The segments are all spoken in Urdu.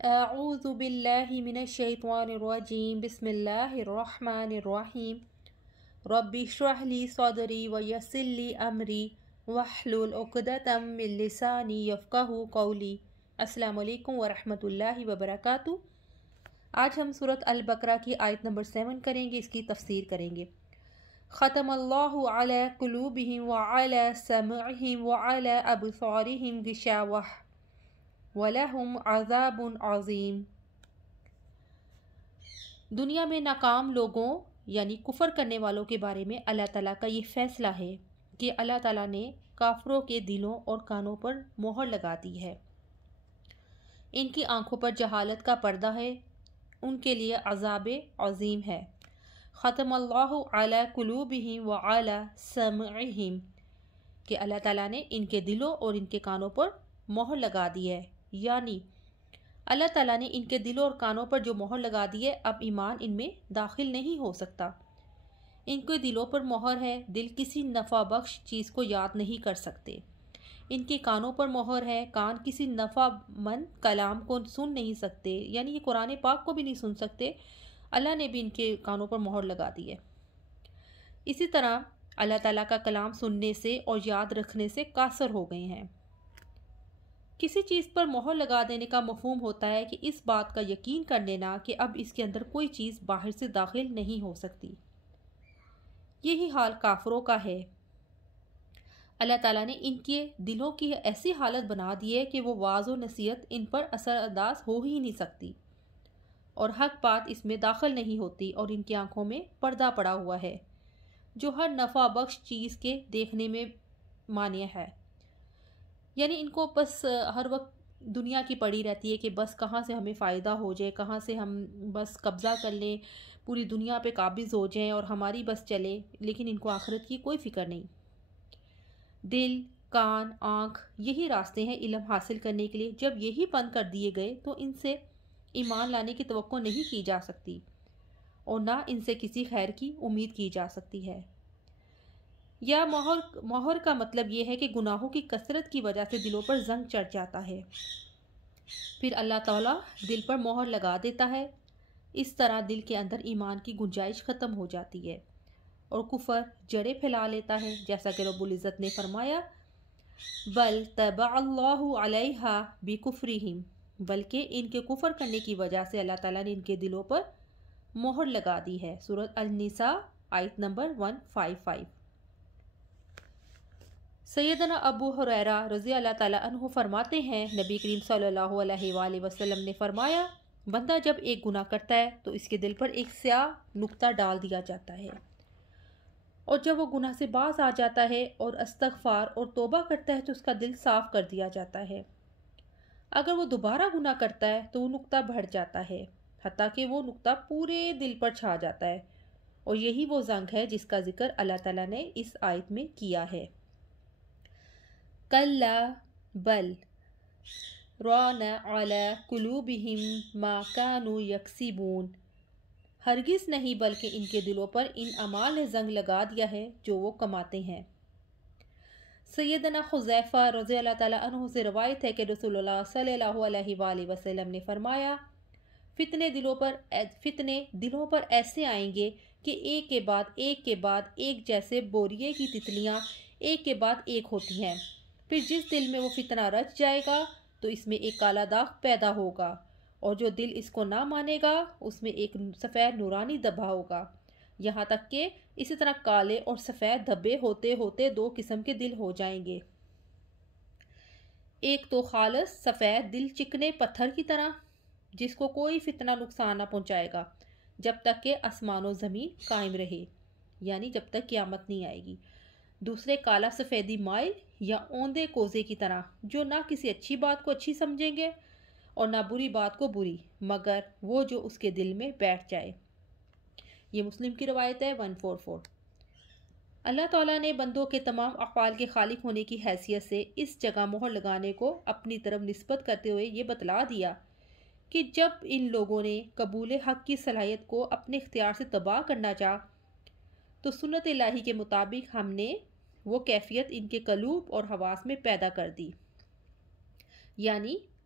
اعوذ باللہ من الشیطان الرجیم بسم اللہ الرحمن الرحیم رب اشرح لی صدری ویسر لی امری واحلل عقدۃ من لسانی یفقہوا قولی۔ السلام علیکم ورحمۃ اللہ وبرکاتہ۔ آج ہم سورۃ البقرہ کی آیت نمبر 7 کریں گے، اس کی تفسیر کریں گے۔ ختم اللہ علی قلوبہم وعلی سمعہم وعلی ابصارہم غشاوہ وَلَهُمْ عَذَابٌ عَظِيمٌ۔ دنیا میں ناکام لوگوں یعنی کفر کرنے والوں کے بارے میں اللہ تعالیٰ کا یہ فیصلہ ہے کہ اللہ تعالیٰ نے کافروں کے دلوں اور کانوں پر مہر لگا دی ہے، ان کی آنکھوں پر جہالت کا پردہ ہے، ان کے لیے عذاب عظیم ہے۔ ختم اللہ علی قلوبہم وعلی سمعہم، کہ اللہ تعالیٰ نے ان کے دلوں اور ان کے کانوں پر مہر لگا دی ہے، یعنی اللہ تعالیٰ نے ان کے دلوں اور کانوں پر جو مہر لگا دی ہے، اب ایمان ان میں داخل نہیں ہو سکتا۔ ان کے دلوں پر مہر ہے، دل کسی نفع بخش چیز کو یاد نہیں کر سکتے۔ ان کے کانوں پر مہر ہے، کان کسی نفع مند کلام کو سن نہیں سکتے، یعنی یہ قرآن پاک کو بھی نہیں سن سکتے، اللہ نے بھی ان کے کانوں پر مہر لگا دی ہے۔ اسی طرح اللہ تعالیٰ کا کلام سننے سے اور یاد رکھنے سے قاصر ہو گئے ہیں۔ کسی چیز پر مہر لگا دینے کا مفہوم ہوتا ہے کہ اس بات کا یقین کر لینا کہ اب اس کے اندر کوئی چیز باہر سے داخل نہیں ہو سکتی۔ یہی حال کافروں کا ہے۔ اللہ تعالیٰ نے ان کے دلوں کی ایسی حالت بنا دی ہے کہ وہ وعظ و نصیحت ان پر اثر انداز ہو ہی نہیں سکتی، اور حق بات اس میں داخل نہیں ہوتی، اور ان کی آنکھوں میں پردہ پڑا ہوا ہے جو ہر نفع بخش چیز کے دیکھنے میں مانع ہے۔ یعنی ان کو بس ہر وقت دنیا کی پڑی رہتی ہے کہ بس کہاں سے ہمیں فائدہ ہو جائے، کہاں سے ہم بس قبضہ کر لیں، پوری دنیا پہ قابض ہو جائیں اور ہماری بس چلے، لیکن ان کو آخرت کی کوئی فکر نہیں۔ دل، کان، آنکھ یہی راستے ہیں علم حاصل کرنے کے لیے۔ جب یہی بند کر دیے گئے تو ان سے ایمان لانے کی توقع نہیں کی جا سکتی، اور نہ ان سے کسی خیر کی امید کی جا سکتی ہے۔ یا مہر کا مطلب یہ ہے کہ گناہوں کی کثرت کی وجہ سے دلوں پر زنگ چڑھ جاتا ہے، پھر اللہ تعالیٰ دل پر مہر لگا دیتا ہے۔ اس طرح دل کے اندر ایمان کی گنجائش ختم ہو جاتی ہے اور کفر جڑیں پھیلا لیتا ہے، جیسا کہ رب العزت نے فرمایا بل طبع اللہ علیہا بکفرہم، بلکہ ان کے کفر کرنے کی وجہ سے اللہ تعالیٰ نے ان کے دلوں پر مہر لگا دی ہے۔ سورۃ النساء آیت نمبر 155۔ سیدنا ابو ہریرہ رضی اللہ تعالیٰ عنہ فرماتے ہیں، نبی کریم صلی اللہ علیہ وآلہ وسلم نے فرمایا، بندہ جب ایک گناہ کرتا ہے تو اس کے دل پر ایک سیاہ نقطہ ڈال دیا جاتا ہے، اور جب وہ گناہ سے باز آ جاتا ہے اور استغفار اور توبہ کرتا ہے تو اس کا دل صاف کر دیا جاتا ہے۔ اگر وہ دوبارہ گناہ کرتا ہے تو وہ نقطہ بڑھ جاتا ہے، حتیٰ کہ وہ نقطہ پورے دل پر چھا جاتا ہے، اور یہی وہ زنگ ہے جس کا ذکر اللہ تعالیٰ نے اس آیت میں کیا ہے۔ کلا بل ران علی قلوبہم ما کانوا یکسبون، ہرگز نہیں بلکہ ان کے دلوں پر ان اعمال نے زنگ لگا دیا ہے جو وہ کماتے ہیں۔ سیدنا حذیفہ رضی اللہ تعالیٰ عنہ سے روایت ہے کہ رسول اللہ صلی اللہ علیہ وآلہ وسلم نے فرمایا، فتنے دلوں پر ایسے آئیں گے کہ ایک کے بعد ایک جیسے بوریے کی تتلیاں ایک کے بعد ایک ہوتی ہیں، پھر جس دل میں وہ فتنہ رچ جائے گا تو اس میں ایک کالا داغ پیدا ہوگا، اور جو دل اس کو نہ مانے گا اس میں ایک سفید نورانی دھبا ہوگا، یہاں تک کہ اسی طرح کالے اور سفید دھبے ہوتے ہوتے دو قسم کے دل ہو جائیں گے۔ ایک تو خالص سفید دل چکنے پتھر کی طرح جس کو کوئی فتنہ نقصان نہ پہنچائے گا جب تک کہ آسمان و زمین قائم رہے، یعنی جب تک قیامت نہیں آئے گی۔ دوسرے کالا سفیدی مائل یا اوندے کوزے کی طرح جو نہ کسی اچھی بات کو اچھی سمجھیں گے اور نہ بری بات کو بری، مگر وہ جو اس کے دل میں بیٹھ جائے۔ یہ مسلم کی روایت ہے 144۔ اللہ تعالیٰ نے بندوں کے تمام افعال کے خالق ہونے کی حیثیت سے اس جگہ مہر لگانے کو اپنی طرف نسبت کرتے ہوئے یہ بتلا دیا کہ جب ان لوگوں نے قبول حق کی صلاحیت کو اپنے اختیار سے تباہ کرنا چاہا تو سنت الہی کے مطابق ہم نے وہ کیفیت ان کے قلوب اور حواس میں پیدا کر دی، یعنی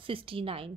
69।